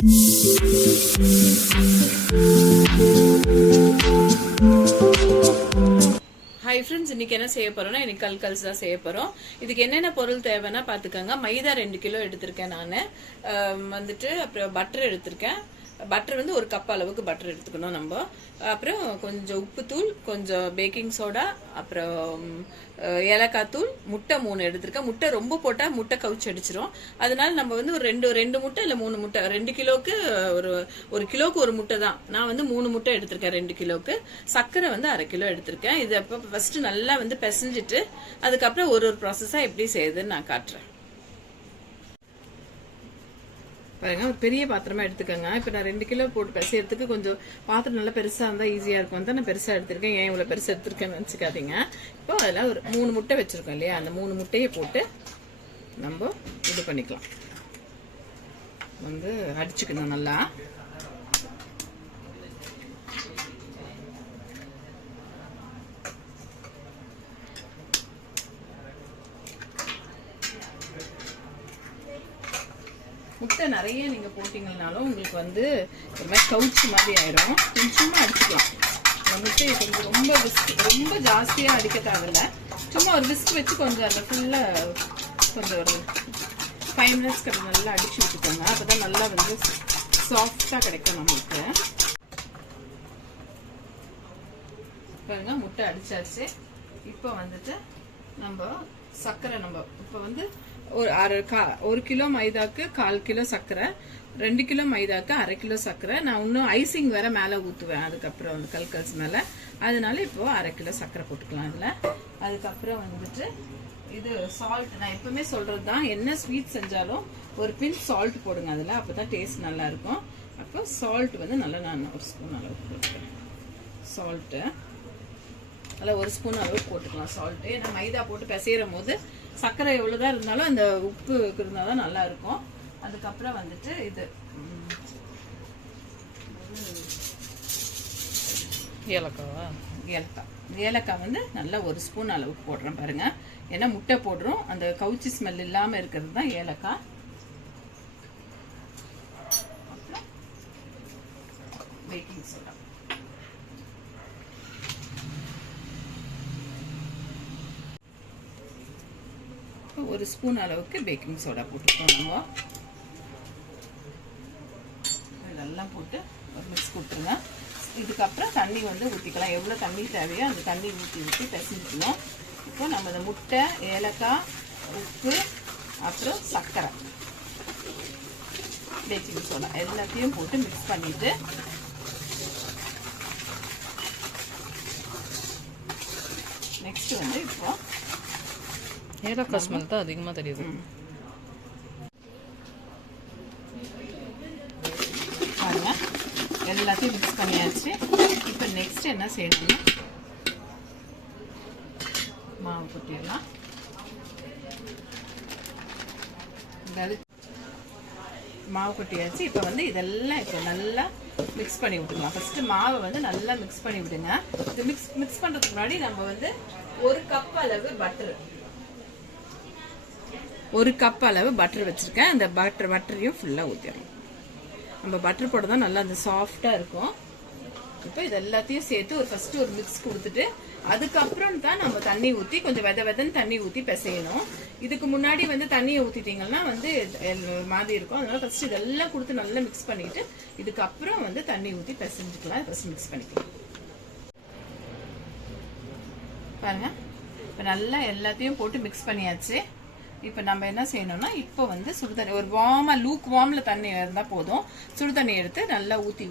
Hi friends, இன்னைக்கு என்ன செய்ய போறோம்னா இன்னைக்கு கல்கல்ஸ் தான் செய்ய போறோம். இதுக்கு என்னென்ன பொருள் தேவைன்னா பாத்துக்கோங்க. மைதா 2 கிலோ எடுத்திருக்கேன் நான். வந்துட்டு அப்புறம் பட்டர் எடுத்திருக்கேன். பட்டர் வந்து ஒரு கப் அளவுக்கு பட்டர் எடுத்துக்கணும் நம்ம. அப்புறம் கொஞ்சம் உப்புத்தூள், கொஞ்சம் பேக்கிங் சோடா, அப்புறம் ஏலக்காய் தூள், முட்டை 3 எடுத்திருக்கேன். முட்டை ரொம்ப போட்டா முட்டை கவுச்சு அடிச்சிரும். அதனால நம்ம வந்து ஒரு ரெண்டு முட்டை இல்ல 3 முட்டை, 2 கிலோக்கு ஒரு கிலோக்கு ஒரு முட்டை தான். நான் வந்து 3 முட்டை எடுத்திருக்கேன் 2 கிலோக்கு. சர்க்கரை வந்து 1/2 கிலோ எடுத்திருக்கேன். இது அப்ப ஃபர்ஸ்ட் நல்லா வந்து பிசைஞ்சிட்டு அதுக்கப்புறம் ஒரு ப்ராசஸா எப்படி செய்யுதுன்னு நான் காட்டுறேன். பாருங்க, ஒரு பெரிய பாத்திரமா எடுத்துக்கோங்க. இப்ப நான் 2 கிலோ போட்டு பிசையறதுக்கு கொஞ்சம் பாத்திரம் நல்லா பெருசா இருந்தா ஈஸியா இருக்கும் தான் நான் பெருசா எடுத்திருக்கேன். ஏன் இவ்வளவு பெருசா எடுத்திருக்கேன்னு நினைச்சுக்காதீங்க. இப்போ அதுல ஒரு 3 முட்டை வச்சிருக்கோம் இல்லையா, அந்த 3 முட்டையை போட்டு நம்ம இது பண்ணிக்கலாம். வந்து அடிச்சுக்கணும் நல்லா. முட்டை நிறைய நீங்க போட்டீங்கன்னாலும் உங்களுக்கு வந்து ஒரு மாதிரி கவுச்சி மாதிரி ஆயிடும். சும்மா அடிச்சுக்கலாம். முட்டையை கொஞ்சம் ரொம்ப ஜாஸ்தியா அடிக்க தேவையில்ல. சும்மா ஒரு விஸ்க் வச்சு கொஞ்சம் அந்த ஃபுல்லா கொஞ்சம் ஒரு 5 மினிட்ஸ் நல்லா அடிச்சு விட்டுக்கோங்க. அப்பதான் நல்லா வந்து சாஃப்டா கிடைக்கும் நம்மளுக்கு. பாருங்க, முட்டை அடிச்சாச்சு. இப்போ வந்துட்டு நம்ம சர்க்கரை இப்போ வந்து ஒரு கிலோ மைதாக்கு 1/4 கிலோ சர்க்கரை, 2 கிலோ மைதாக்கு 1/2 கிலோ சர்க்கரை. நான் இன்னும் ஐசிங் வேற மேல ஊத்துவேன் அதுக்கப்புறம் வந்து கல்கல்ஸ் மேல. அதனால இப்போ 1/2 கிலோ சர்க்கரை போட்டுக்கலாம் இதுல. அதுக்கப்புறம் வந்துட்டு இது சால்ட். நான் எப்பவுமே சொல்றதுதான், என்ன ஸ்வீட் செஞ்சாலும் ஒரு பிஞ்ச் சால்ட் போடுங்க அதுல, அப்பதான் டேஸ்ட் நல்லா இருக்கும். அப்போ சால்ட் வந்து நல்லா நான் 1 ஸ்பூன் அளவுக்கு போட்டுக்கிறேன். சால்ட்டு நல்லா 1 ஸ்பூன் அளவுக்கு போட்டுக்கலாம் சால்ட். ஏன்னா மைதா போட்டு பிசையும் போது சர்க்கரை எவ்வளவுதான் இருந்தாலும் அந்த உப்பு இருந்தாதான் நல்லா இருக்கும். அதுக்கப்புறம் வந்துட்டு இது ஏலக்காய் வந்து நல்லா 1 ஸ்பூன் அளவுக்கு போடுறேன் பாருங்க. ஏன்னா முட்டை போடுறோம், அந்த கவுச்சி ஸ்மெல் இல்லாம இருக்கிறது தான் ஏலக்காய். அப்புறம் பேக்கிங் சோடா ஒரு ஸ்பூன் அளவுக்கு பேக்கிங் சோடா போட்டுக்கோம். நம்ம இதெல்லாம் போட்டு ஒரு மிக்ஸ் கொடுத்துருங்க. இதுக்கப்புறம் தண்ணி வந்து ஊற்றிக்கலாம். எவ்வளோ தண்ணி தேவையோ அந்த தண்ணி ஊற்றி பிசைஞ்சிக்கணும். இப்போ நம்ம இந்த முட்டை, ஏலக்காய், உப்பு, அப்புறம் சர்க்கரை, பேக்கிங் சோடா எல்லாத்தையும் போட்டு மிக்ஸ் பண்ணிட்டு நெக்ஸ்ட் வந்து இப்போ ஏலக்காய் ஸ்மெல் தான் அதிகமாக தெரியுது. பாருங்க, எல்லாத்தையும் மிக்ஸ் பண்ணியாச்சு. இப்போ நெக்ஸ்ட் என்ன செய்யணும்னா மாவு கொட்டிடலாம். மாவு கொட்டியாச்சு. இப்போ வந்து இதெல்லாம் இப்போ நல்லா மிக்ஸ் பண்ணி விட்டுக்கலாம். ஃபர்ஸ்ட் மாவை வந்து நல்லா மிக்ஸ் பண்ணி விடுங்க. இது மிக்ஸ் பண்றதுக்கு முன்னாடி நம்ம வந்து 1 கப் அளவு பட்டர், 1 கப் அளவு பட்டர் வச்சிருக்கேன். அந்த பட்டரையும் ஃபுல்லா ஊத்திடலாம். நம்ம பட்டர் போட தான் நல்லா அந்த சாஃப்டா இருக்கும். இப்போ இது எல்லாத்தையும் சேர்த்து ஃபர்ஸ்ட் ஒரு மிக்ஸ் கொடுத்துட்டு அதுக்கப்புறம் தான் நம்ம தண்ணி ஊற்றி கொஞ்சம் வெதன்னு தண்ணி ஊற்றி பிசையணும். இதுக்கு முன்னாடி வந்து தண்ணியை ஊற்றிட்டீங்கன்னா வந்து மாதிரி இருக்கும். அதனால ஃபர்ஸ்ட் இதெல்லாம் கொடுத்து நல்லா மிக்ஸ் பண்ணிட்டு இதுக்கப்புறம் வந்து தண்ணி ஊற்றி பிசைஞ்சுக்கலாம். ஃபர்ஸ்ட் மிக்ஸ் பண்ணிக்கலாம். பாருங்க, இப்போ நல்லா எல்லாத்தையும் போட்டு மிக்ஸ் பண்ணியாச்சு. இப்போ நம்ம என்ன செய்யணும்னா இப்போ வந்து சுடுதண்ணி, ஒரு லூக் வார்ம்ல தண்ணி இருந்தால் போதும். சுடு தண்ணி எடுத்து நல்லா ஊற்றி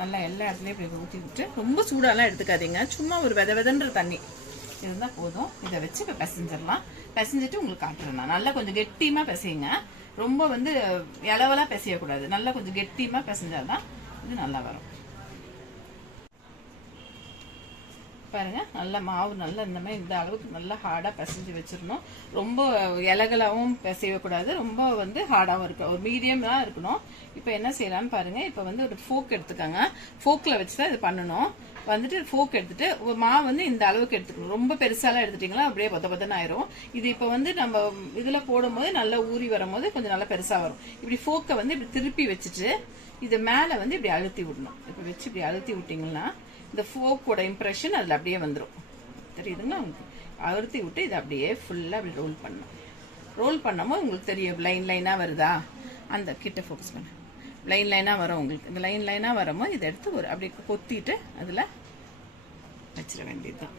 நல்லா எல்லா இடத்துலையும் இப்படி ஊற்றி விட்டு, ரொம்ப சூடாலாம் எடுத்துக்காதீங்க. சும்மா ஒரு வெதன்ற தண்ணி இருந்தால் போதும். இதை வச்சு இப்போ பிசைஞ்சிடலாம். பிசைஞ்சிட்டு உங்களுக்கு காட்டுறேன். நல்லா கொஞ்சம் கெட்டியமா பிசையுங்க. ரொம்ப வந்து இலவலா பிசையக்கூடாது. நல்லா கொஞ்சம் கெட்டியமா பிசைஞ்சாதான் இது நல்லா வரும். பாருங்க, நல்லா மாவு நல்லா இந்த மாதிரி இந்த அளவுக்கு நல்லா ஹார்டாக பிசைஞ்சு வச்சிடணும். ரொம்ப இலகலாவும் பிசையக்கூடாது, ரொம்ப வந்து ஹார்டாகவும் இருக்கு, ஒரு மீடியமாக இருக்கணும். இப்போ என்ன செய்யலாம்னு பாருங்க. இப்போ வந்து ஒரு ஃபோக் எடுத்துக்கோங்க. ஃபோக்கில் வச்சு தான் இது பண்ணணும். வந்துட்டு ஃபோக் எடுத்துட்டு மாவு வந்து இந்த அளவுக்கு எடுத்துக்கணும். ரொம்ப பெருசாலாம் எடுத்துட்டீங்களா அப்படியே பொத்தன்னு ஆயிரும். இது இப்போ வந்து நம்ம இதில் போடும்போது நல்லா ஊறி வரும்போது கொஞ்சம் நல்லா பெருசாக வரும். இப்படி ஃபோக்கை வந்து இப்படி திருப்பி வச்சுட்டு இது மேலே வந்து இப்படி அழுத்தி விடணும். இப்போ வச்சு இப்படி அழுத்தி விட்டிங்கன்னா இந்த ஃபோக்கோட இம்ப்ரெஷன் அதில் அப்படியே வந்துடும். தெரியுதுங்களா உங்களுக்கு? அழுத்தி விட்டு இதை அப்படியே ஃபுல்லாக அப்படி ரோல் பண்ணணும். ரோல் பண்ணும்போது உங்களுக்கு தெரியும் லைன் லைனாக வருதா, அந்த கிட்ட ஃபோக்கஸ் பண்ண லைன் லைனாக வரும் உங்களுக்கு. இந்த லைன் லைனாக வரும்போது இதை எடுத்து ஒரு அப்படி கொத்திட்டு அதில் வச்சிட வேண்டியது தான்.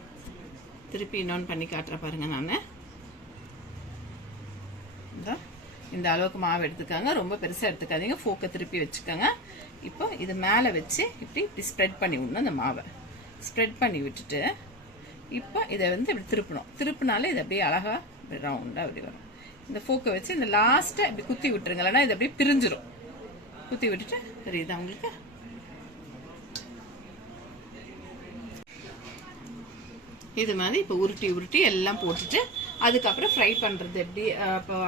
திருப்பி இன்னொன்று பண்ணி காட்டுறேன் பாருங்க. நான் இந்த அளவுக்கு மாவு எடுத்துக்காங்க, ரொம்ப பெருசாக எடுத்துக்காதீங்க. ஃபோக்கை திருப்பி வச்சுக்கோங்க. இப்போ இது மேலே வச்சு இப்படி இப்படி ஸ்ப்ரெட் பண்ணி விடணும். அந்த மாவை ஸ்ப்ரெட் பண்ணி விட்டுட்டு இப்போ இதை வந்து இப்படி திருப்பணும். திருப்பினாலே இது அப்படியே அழகாக ரவுண்டாக அப்படி வரும். இந்த ஃபோக்கை வச்சு இந்த லாஸ்ட்டை இப்படி குத்தி விட்டுருங்க, இல்லைன்னா இது அப்படியே பிரிஞ்சிடும். குத்தி விட்டுட்டு தெரியுதா உங்களுக்கு? இது மாதிரி இப்போ உருட்டி உருட்டி எல்லாம் போட்டுட்டு அதுக்கப்புறம் ஃப்ரை பண்ணுறது எப்படி,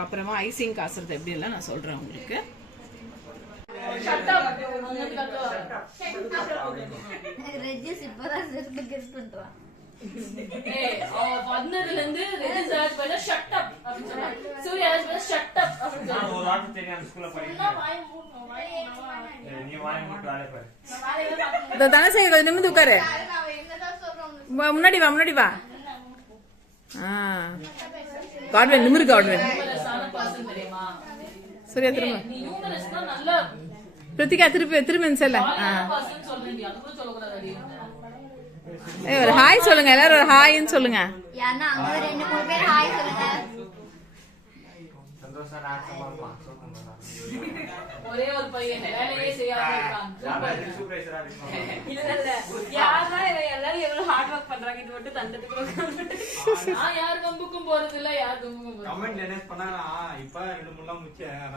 அப்புறமா ஐசிங் காசுறது எப்படி எல்லாம் நான் சொல்கிறேன் உங்களுக்கு. நிமிந்து உட்காரு, முன்னாடி வா முன்னாடி வா. காட்வன் நிமிரு, காட்வன். சரியா? திரும்ப பிரித்திகா திரும்ப செல்ல. ஒரு ஹாய் சொல்லுங்க, எல்லாரும் ஒரு ஹாய்ன்னு சொல்லுங்க. ஒரே ஒரு பையன் வேலையே செய்யாம எல்லாரும் எவ்வளவு ஹார்ட் ஒர்க் பண்றாங்க. இது மட்டும் தண்டத்துக்கு யார் கம்புக்கும் போறது இல்ல, யார் கம்புக்கும் போறது.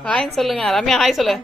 ஹாய் சொல்லுங்க ரம்யா, ஹாய் சொல்லு.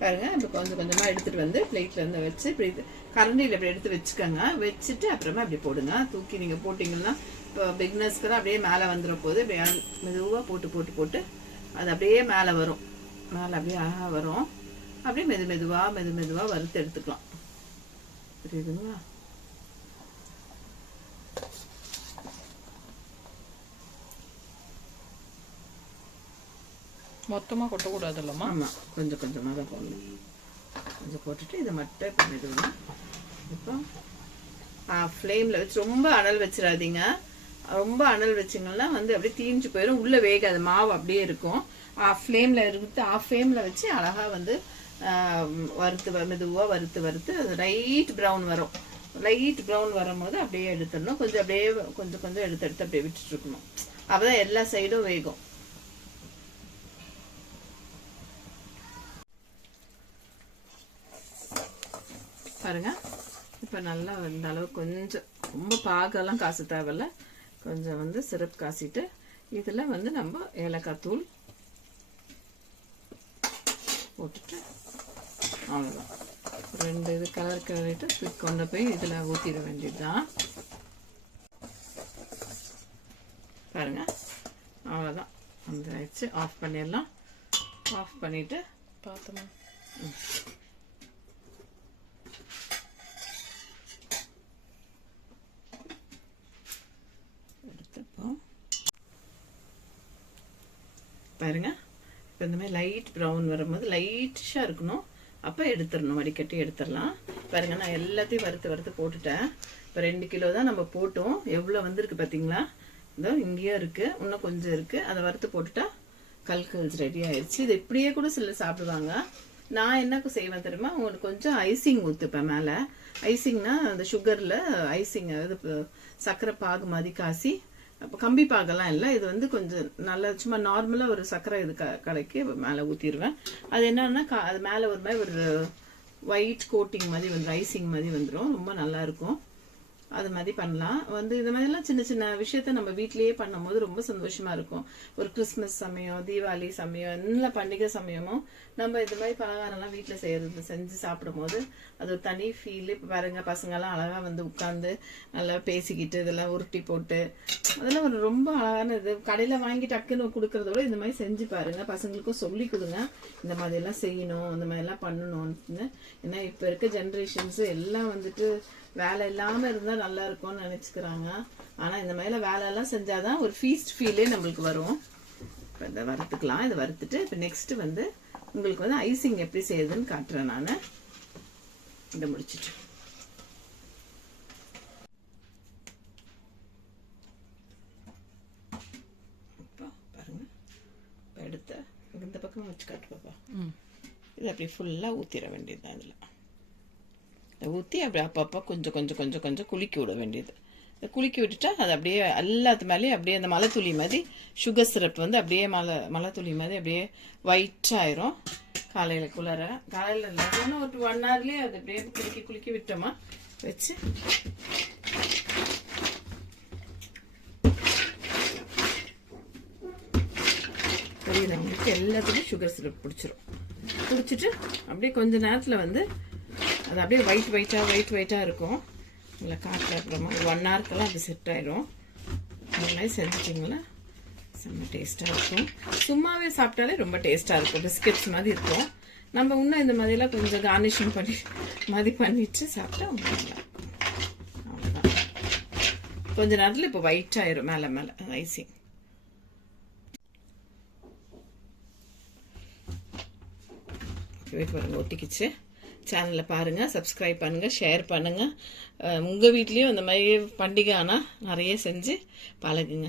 பாருங்க, இப்போ கொஞ்சம் கொஞ்சமா எடுத்துட்டு வந்து பிளேட்ல இருந்து வச்சு இப்படி கரண்டியில இப்படி எடுத்து வச்சுக்கோங்க. வச்சுட்டு அப்புறமா இப்படி போடுங்க. தூக்கி நீங்க போட்டீங்கன்னா இப்போ பிக்னஸ்க்கு தான் அப்படியே மேலே வந்துடும் போது அப்படியே மெதுவாக போட்டு போட்டு போட்டு அது அப்படியே மேலே வரும். மேலே அப்படியே அழகாக வரும். அப்படியே மெதுவாக வறுத்து எடுத்துக்கலாம். புரியுதுங்களா? மொத்தமாக கொட்டக்கூடாது இல்லம்மா? ஆமாம், கொஞ்சம் கொஞ்சமாக தான் போடணும். கொஞ்சம் போட்டுட்டு இதை மட்டும் இப்போ மெதுவாக இப்போ ஃப்ளேமில் வச்சு ரொம்ப அனல் வச்சிடாதீங்க. ரொம்ப அனல் வச்சிங்கன்னா வந்து அப்படியே தீஞ்சு போயிடும், உள்ளே வேகாது, மாவு அப்படியே இருக்கும். ஃப்ளேமில் இருந்து ஆஃப் ஃப்ளேமில் வச்சு அழகாக வந்து மெதுவாக வறுத்து அது லைட் ப்ரௌன் வரும். லைட் ப்ரௌன் வரும்போது அப்படியே எடுத்துடணும். கொஞ்சம் எடுத்து அப்படியே விட்டுட்டு இருக்கணும். அப்போதான் எல்லா சைடும் வேகும். பாருங்க, இப்போ நல்லா இந்த அளவு கொஞ்சம் ரொம்ப பாகெல்லாம் காசு தேவையில்ல. கொஞ்சம் வந்து சிரப் காசிட்டு இதில் வந்து நம்ம ஏலக்காய் தூள் போட்டுட்டு அவ்வளோதான். 2 இது கலர் கிளறிட்டு கொண்டு போய் இதில் ஊற்றிட வேண்டியதுதான். பாருங்க, அவ்வளோதான். அந்த ஆயிடுச்சு. ஆஃப் பண்ணிடலாம். ஆஃப் பண்ணிவிட்டு பார்த்தோமா பாருங்க. இப்போ இந்த மாதிரி லைட் ப்ரௌன் வரும்போது லைட்டாக இருக்கணும். அப்போ எடுத்துடணும், வடிகட்டி எடுத்துடலாம். பாருங்க, நான் எல்லாத்தையும் வறுத்து போட்டுட்டேன். இப்போ 2 கிலோ தான் நம்ம போட்டோம். எவ்வளோ வந்திருக்கு பார்த்தீங்களா? இதோ இங்கேயும் இருக்குது, இன்னும் கொஞ்சம் இருக்குது. அதை வறுத்து போட்டுட்டா கல்கல்ஸ் ரெடி ஆயிடுச்சு. இது இப்படியே கூட சிலர் சாப்பிடுவாங்க. நான் என்ன செய்வேன் தெரியுமா, உங்களுக்கு கொஞ்சம் ஐசிங் ஊற்றுப்பேன் மேலே. ஐசிங்னா அந்த சுகரில் ஐசிங், அதாவது சர்க்கரை பாகு மாதிரி காசி, அப்போ கம்பி பாகெல்லாம் இல்லை, இது வந்து கொஞ்சம் நல்லா சும்மா நார்மலாக ஒரு சர்க்கரை இது கடைக்கு மேலே ஊற்றிடுவேன். அது என்னன்னா அது மேலே ஒரு மாதிரி ஒரு ஒயிட் கோட்டிங் மாதிரி வந்துடும், ஐசிங் மாதிரி வந்துடும், ரொம்ப நல்லா இருக்கும். அது மாதிரி பண்ணலாம். வந்து இந்த மாதிரிலாம் சின்ன சின்ன விஷயத்த நம்ம வீட்லயே பண்ணும்போது ரொம்ப சந்தோஷமா இருக்கும். ஒரு கிறிஸ்மஸ் சமயம், தீபாவளி சமயம், எல்லா பண்டிகை சமயமும் நம்ம இந்த மாதிரி பலகாரம்லாம் வீட்டில் செஞ்சு சாப்பிடும் போது அது ஒரு தனி ஃபீல். இப்போ பாருங்க, பசங்கெல்லாம் அழகா வந்து உட்காந்து நல்லா பேசிக்கிட்டு இதெல்லாம் உருட்டி போட்டு அதெல்லாம் ஒரு ரொம்ப அழகான இது. கடையில் வாங்கி டக்குன்னு கொடுக்கறத விட இந்த மாதிரி செஞ்சு பாருங்க. பசங்களுக்கும் சொல்லி கொடுங்க, இந்த மாதிரி எல்லாம் செய்யணும், இந்த மாதிரி எல்லாம் பண்ணணும்னு. ஏன்னா இப்போ இருக்க ஜென்ரேஷன்ஸ் எல்லாம் வந்துட்டு வேலை இல்லாமல் இருந்தால் நல்லா இருக்கும்னு நினச்சிக்கிறாங்க. ஆனால் இந்த மாதிரி வேலை எல்லாம் செஞ்சாதான் ஒரு ஃபீஸ்ட் ஃபீலே நம்மளுக்கு வரும். இப்போ இதை வறுத்துக்கலாம். இதை வறுத்துட்டு இப்போ நெக்ஸ்ட் வந்து உங்களுக்கு வந்து ஐசிங் எப்படி செய்யுதுன்னு காட்டுறேன். நான் இதை முடிச்சிட்டு இப்போ பாருங்க, இப்போ எடுத்த இந்த பக்கமாக வச்சு காட்டு பாப்பா. இது அப்படி ஃபுல்லாக ஊற்றிட வேண்டியது தான். இதில் ஊற்றி அப்படி அப்பப்போ கொஞ்சம் கொஞ்சம் கொஞ்சம் கொஞ்சம் குலுக்கி விட வேண்டியது. குலுக்கி விட்டுட்டா அது அப்படியே எல்லாத்து மேலேயும் அப்படியே அந்த மலை துளி மாதிரி சுகர் சிரப் வந்து அப்படியே மலை துளி மாதிரி அப்படியே ஒயிட்டாயிரும். காலையில் காலையில் இல்லைன்னா ஒரு 1 hourலேயே அது அப்படியே குலுக்கி குலுக்கி விட்டோமா வச்சு தெரியுது அவங்களுக்கு எல்லாத்துக்கும் சுகர் சிரப் பிடிச்சிட்டு அப்படியே கொஞ்ச நேரத்தில் வந்து அது அப்படியே ஒயிட்டாக இருக்கும். இல்லை காட்டில் அப்புறமா 1 hourக்கெல்லாம் அது செட் ஆயிடும். அந்த மாதிரி செஞ்சுட்டிங்களா செம்ம டேஸ்ட்டாக இருக்கும். சும்மாவே சாப்பிட்டாலே ரொம்ப டேஸ்ட்டாக இருக்கும், பிஸ்கெட்ஸ் மாதிரி இருக்கும். நம்ம இன்னும் இந்த மாதிரிலாம் கொஞ்சம் கார்னிஷிங் பண்ணிட்டு சாப்பிட்டா நல்லா இருக்கும். அவ்வளோதான். கொஞ்ச நேரத்தில் இப்போ ஒயிட் ஆயிரும் மேலே ஐசிங். பாருங்க ஒட்டிக்கிச்சு. சேனலை பாருங்கள், சப்ஸ்கிரைப் பண்ணுங்கள், ஷேர் பண்ணுங்கள். உங்கள் வீட்லேயும் இந்த மாதிரி பண்டிகை ஆனால் நிறைய செஞ்சு பழகுங்க.